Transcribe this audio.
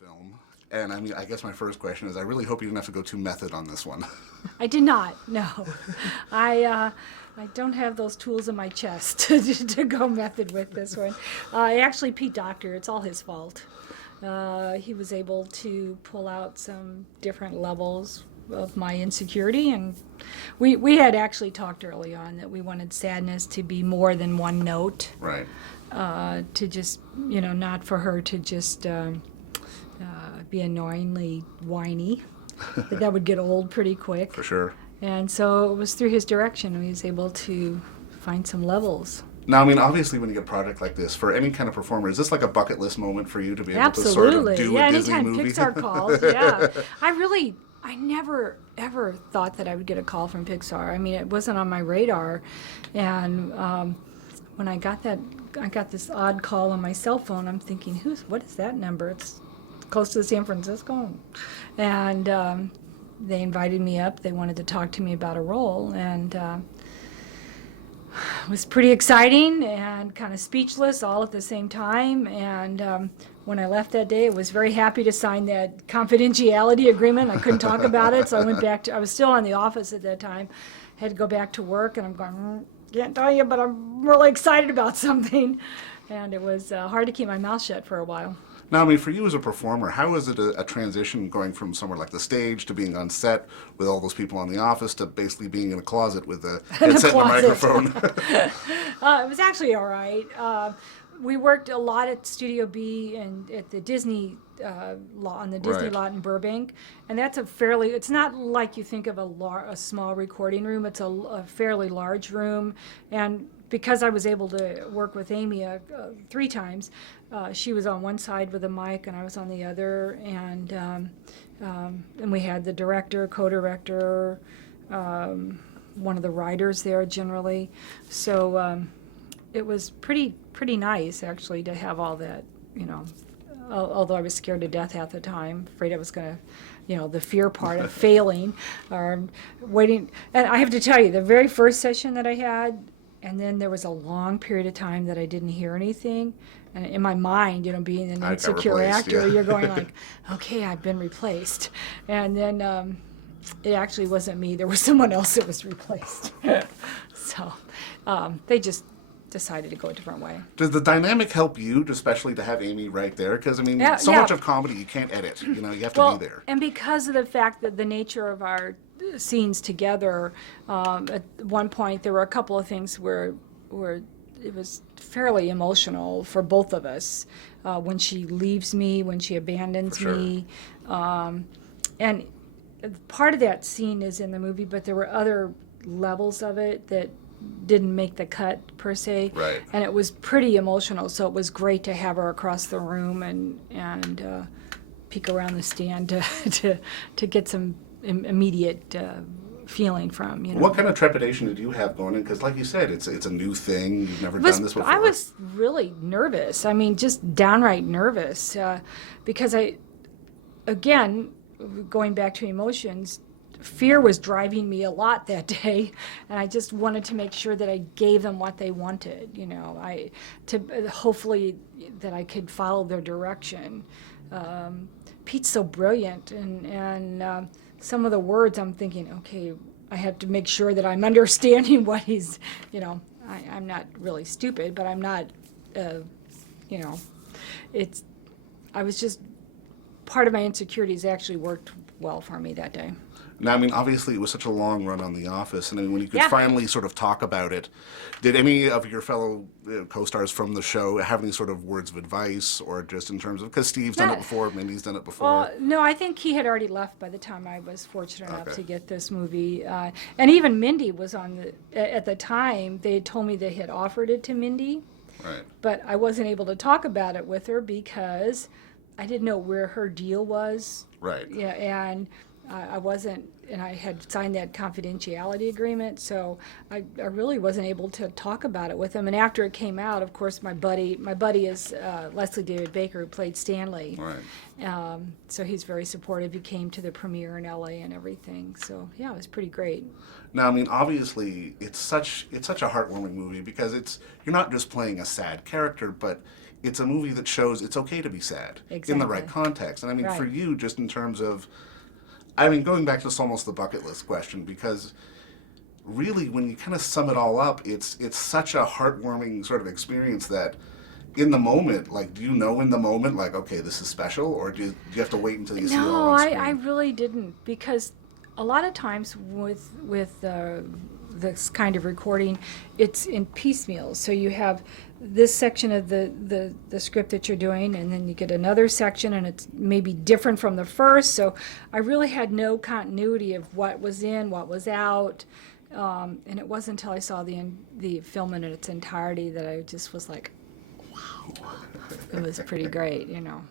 film. And I mean, I guess my first question is, I really hope you didn't have to go too method on this one. I did not. No, I don't have those tools in my chest to go method with this one. Actually, Pete Docter, it's all his fault. He was able to pull out some different levels of my insecurity, and we had actually talked early on that we wanted sadness to be more than one note. Right. To just, not for her to just be annoyingly whiny. That would get old pretty quick. For sure. And so it was through his direction he was able to find some levels. Now, I mean, obviously, when you get a project like this, for any kind of performer, is this like a bucket list moment for you to be able to sort of do a Disney anytime movie? Pixar calls, yeah. I never ever thought that I would get a call from Pixar. I mean, it wasn't on my radar. And when I got this odd call on my cell phone. I'm thinking, what is that number? It's close to San Francisco. And they invited me up. They wanted to talk to me about a role, and it was pretty exciting and kind of speechless all at the same time. And when I left that day, I was very happy to sign that confidentiality agreement. I couldn't talk about it, so I went back to, I was still in the office at that time, had to go back to work, and I'm going, can't tell you, but I'm really excited about something. And it was hard to keep my mouth shut for a while. Now, I mean, for you as a performer, how is it a transition going from somewhere like the stage to being on set with all those people in the office to basically being in a closet with a headset and a microphone? It was actually all right. We worked a lot at Studio B and at the Disney on the Disney Right. lot in Burbank, and that's it's not like you think of a small recording room. It's a fairly large room, and because I was able to work with Amy 3 times, she was on one side with a mic and I was on the other, and we had the director, co-director, one of the writers there generally. So it was pretty nice actually to have all that, although I was scared to death at the time, afraid I was going to, the fear part of failing or waiting. And I have to tell you, the very first session that I had, and then there was a long period of time that I didn't hear anything. And in my mind, being an insecure actor, you're going like, okay, I've been replaced. And then it actually wasn't me. There was someone else that was replaced. So they just decided to go a different way. Does the dynamic help you, especially to have Amy right there? Because, I mean, so much of comedy you can't edit. You have to be there. And because of the fact that the nature of our scenes together, at one point there were a couple of things where it was fairly emotional for both of us. When she leaves me, when she abandons me. And part of that scene is in the movie, but there were other levels of it that didn't make the cut per se, Right. And it was pretty emotional. So it was great to have her across the room and peek around the stand to get some immediate feeling from. What kind of trepidation did you have going in? Because, like you said, it's a new thing. You've never done this before. I was really nervous. I mean, just downright nervous because again, going back to emotions. Fear was driving me a lot that day, and I just wanted to make sure that I gave them what they wanted, to hopefully that I could follow their direction. Pete's so brilliant, and some of the words I'm thinking, okay, I have to make sure that I'm understanding what he's, I'm not really stupid, but I'm not, I was just, part of my insecurities actually worked well for me that day. Now, I mean, obviously, it was such a long run on The Office, and I mean, when you could finally sort of talk about it, did any of your fellow co-stars from the show have any sort of words of advice, or just in terms of, because Steve's done it before, Mindy's done it before? Well, no, I think he had already left by the time I was fortunate enough to get this movie. And even Mindy was at the time, they had told me they had offered it to Mindy, Right. but I wasn't able to talk about it with her because I didn't know where her deal was. Right. Yeah, and I wasn't, and I had signed that confidentiality agreement, so I really wasn't able to talk about it with him. And after it came out, of course, my buddy is Leslie David Baker, who played Stanley. Right. So he's very supportive. He came to the premiere in LA and everything. So yeah, it was pretty great. Now, I mean, obviously, it's such a heartwarming movie because you're not just playing a sad character, but it's a movie that shows it's okay to be sad in the right Exactly. context. And I mean, for Right. you, just in terms of, I mean, going back to this almost the bucket list question, because really, when you kind of sum it all up, it's such a heartwarming sort of experience that in the moment, like, do you know in the moment, like, okay, this is special, or do you have to wait until you see it all No, on I screen? really didn't, because a lot of times with this kind of recording, it's in piecemeals. So you have this section of the script that you're doing, and then you get another section, and it's maybe different from the first. So I really had no continuity of what was in, what was out. And it wasn't until I saw the film in its entirety that I just was like, wow, it was pretty great, you know.